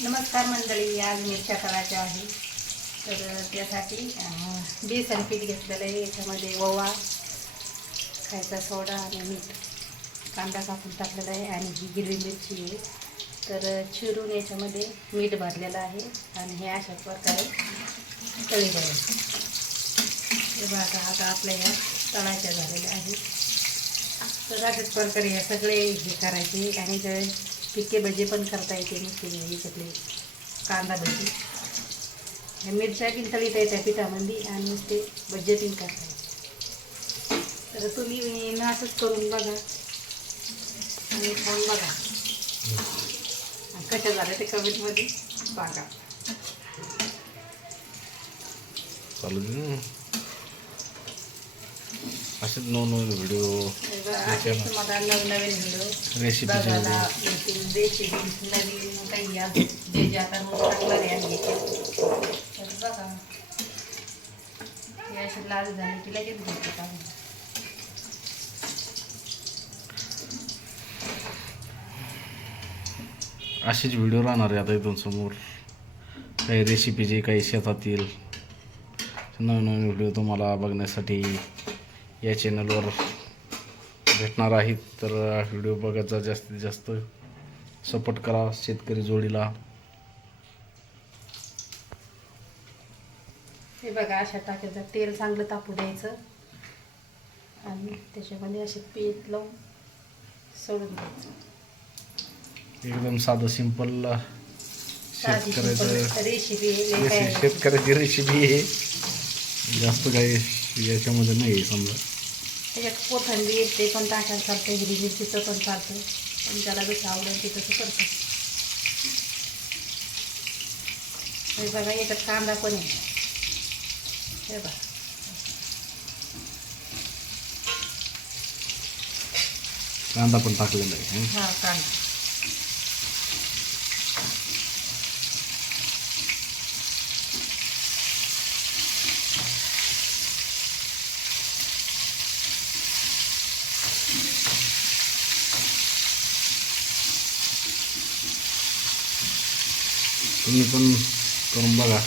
नमस्कार मंडळी, आज मिरच्या करायच्या आहे. तर त्यासाठी बेसन पीठ घेतलेलं आहे. याच्यामध्ये ओवा, खायचा सोडा आणि मीठ, कांदा कापून टाकलेला आहे आणि ही हिरवी मिरची आहे. तर चिरून याच्यामध्ये मीठ भरलेलं आहे आणि हे अशा प्रकारे तळी करायची. हे बघा, आता आपल्या ह्या तळायच्या झालेल्या आहेत. तर अशाच प्रकारे हे सगळे हे करायचे आणि ते पिके भजी पण करता येते. नुसते याच्यातले कांदा भजी, ह्या मिरच्या पण तळीता येत्या पिठामध्ये आणि नुसते भजी पण करता येते. तर तुम्ही ना असंच करून बघा आणि खाऊन बघा. कशा झाल्या ते कमेंटमध्ये सांगा. चालू दे ना, असेच नवनवीन व्हिडिओ तुम्हाला नवनवीन व्हिडिओ रेसिपी बघायला येतील. रेसिपी नवीन काही आज जे जे आता रोज टाकणार आहे आणि तर बघा, हे अशी लाल झाली की लगेच घ्यायची काढून. असेच व्हिडिओ राहणार आहे आता इथून समोर. काही रेसिपीचे, काही शेतातील नवनवीन व्हिडिओ तुम्हाला बघण्यासाठी या चॅनलवर भेटणार आहेत. तर व्हिडिओ बघायचा जास्तीत जास्त सपोर्ट करा शेतकरी जोडीला. हे बघा, अशा टाकायचं, तेल चांगलं तापू द्यायचं आणि त्याच्यामध्ये असे पीठ लावून सोडून द्यायचं. एकदम साधं सिंपल शेतकऱ्याचं रेसिपी शेतकऱ्याची रेसिपी आहे. जास्त काही याच्यामध्ये नाही आहे. समजा त्याच्यात कोथिंबीर ते पण टाकायला चालतं, हिरवी मिरचीचं पण चालतं, पण ज्याला जसं आवडेल ते तसं करतं. हे बघा, याच्यात कांदा पण आहे. हे बघा, कांदा पण टाकलेला आहे. हा कांदा. तुम्ही पण करून बघा.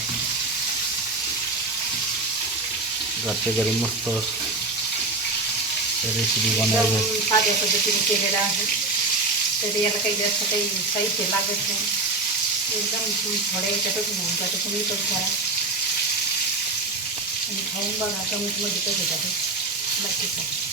घरच्या घरी मस्त रेसिपी बनवायचं. एकदम साध्या पद्धतीने केलेलं आहे. तर याला काही जास्त काही साहित्य लागत नाही. एकदम थोड्या याच्यातच होऊन जातं. तुम्ही पण करा आणि खाऊन बघा. कमेंटमध्ये कसं जातं नक्की करा.